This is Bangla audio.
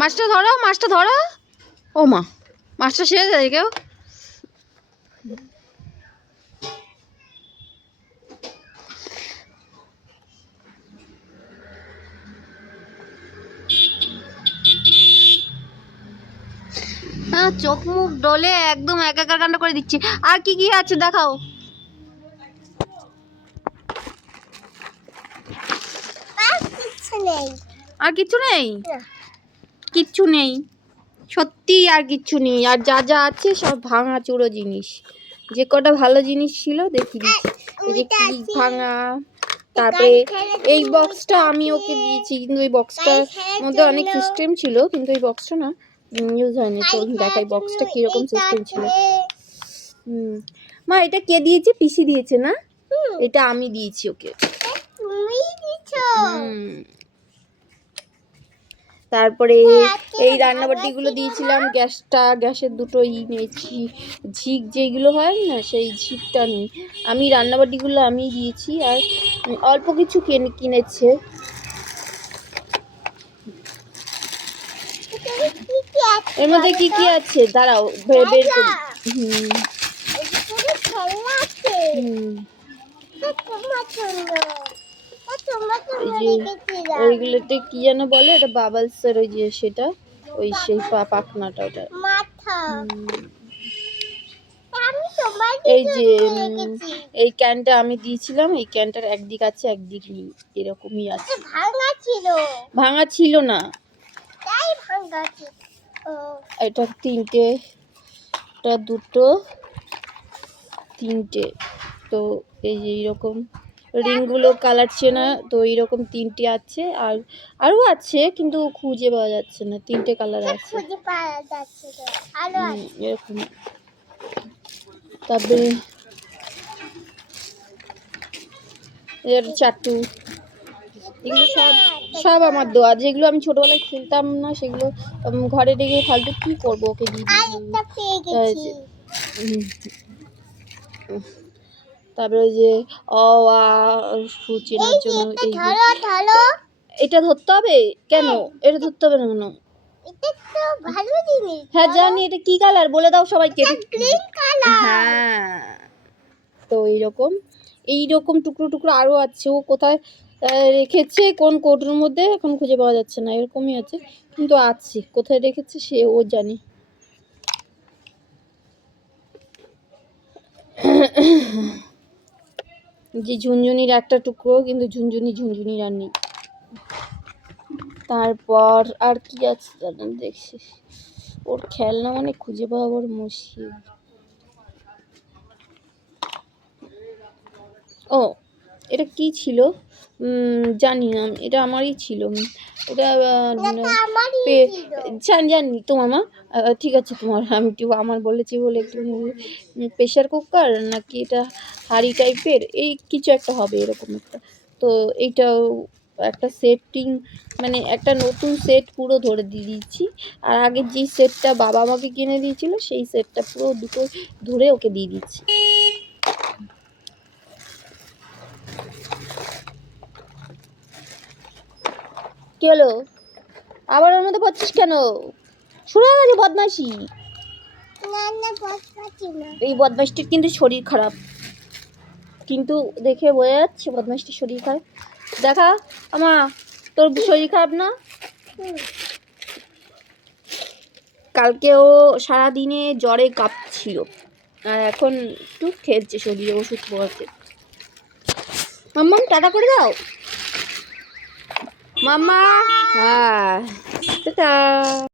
মাছটা ধরো, মাছটা ধরো। ও মা, মাছটা শেষ যায় কেউ। চোখ মুখ ডলে একদম একাকার কাণ্ড করে দিচ্ছি। আর কি কি আছে দেখাও। আর কিচ্ছু নেই, কিচ্ছু নেই সত্যি, আর কিচ্ছু নেই। আর যা যা আছে সব ভাঙা চুরো জিনিস। যে কটা ভালো জিনিস ছিল দেখি দিচ্ছি। এই যে ক্লিপ ভাঙা, তারপরে এই বক্সটা আমি ওকে দিয়েছি, কিন্তু এই বক্সটার মধ্যে অনেক সিস্টেম ছিল, কিন্তু এই বক্সটা না ইউজ হয়নি। তো দেখাই বক্সটা কিরকম সিস্টেম ছিল। মা এটা কে দিয়েছে? পিসি দিয়েছে না? এটা আমি দিয়েছি ওকে। তারপরে এই রান্নাবাটিগুলো দিয়েছিলাম। গ্যাসের দুটো নিয়েছি, ঝিক যেগুলো হয় না, সেই ঝিকটা নেই। আমি রান্নাবাটিগুলো আমি দিয়েছি। আর অল্প কিছু কিনেছে। এর মধ্যে কি কি আছে দাঁড়াও বের করি। ওইগুলোতে কি যেন বলে, এটা বাবলসের ওই যে সেটা, ওই সেই পাখনাটা ওটা। এই যে এই ক্যানটা আমি দিয়েছিলাম, এই ক্যানটার একদিক আছে একদিক নেই, এরকমই আছে। ভাঙা ছিল না, এটা তিনটে, এটা দুটো, তিনটে। তো এই যে এইরকম রিংগুলো কালার চেনা, তো এইরকম তিনটে আছে। আর আরও আছে কিন্তু খুঁজে পাওয়া যাচ্ছে না, তিনটে কালার আছে এরকম। তারপরে এর চাটু, এগুলো সব সব আমার দেওয়া। যেগুলো আমি ছোটবেলায় খেলতাম না সেগুলো ঘরে রেখে ফালতু কি করবো, ওকে দিয়ে দিয়েছি। তারপরে ওই যে চেনার জন্য এটা ধরতে হবে কেন? এটা ধরতে হবে না কেন? হ্যাঁ জানি, এটা কি কালার বলে দাও সবাইকে। হ্যাঁ, তো এইরকম টুকরো টুকরো আরো আছে। ও কোথায় রেখেছে, কোন কৌটোর মধ্যে এখন খুঁজে পাওয়া যাচ্ছে না, এরকমই আছে কিন্তু আছে। কোথায় রেখেছে সে ও জানে। যে ঝুনঝুনির একটা টুকরো, কিন্তু ঝুনঝুনির আর নেই। তারপর আর কি আছে জানেন, দেখছি ওর খেলনা মানে খুঁজে পাওয়া বড় মুশকিল। ও এটা কি ছিল জানি না, এটা আমারই ছিল। এটা জানি তোমার মা, ঠিক আছে তোমার, আমি একটু আমার বলেছি বলে একটু প্রেশার কুকার নাকি এটা হাঁড়ি টাইপের এই কিছু একটা হবে এরকম একটা। তো এইটাও একটা সেটিং, মানে একটা নতুন সেট পুরো ধরে দিয়ে দিচ্ছি। আর আগের যে সেটটা বাবা আমাকে কিনে দিয়েছিল সেই সেটটা পুরো দুটো ধরে ওকে দিয়ে দিচ্ছি। কি হলো আবার ওর মধ্যে পড়ছিস কেন? শুরু হয়ে গেছে বদমাইশি। এই বদমাইশটির কিন্তু শরীর খারাপ, কিন্তু দেখে বোঝা যাচ্ছে বদমাইশটির শরীর খারাপ। দেখা আমা, তোর শরীর খারাপ না? কালকে ও সারাদিনে জ্বরে কাঁপছিল, আর এখন একটু খেলছে, শরীরে ওষুধ পড়াতে। মাম্মা টাটা করে দাও মাম্মা। হ্যাঁ টাটা।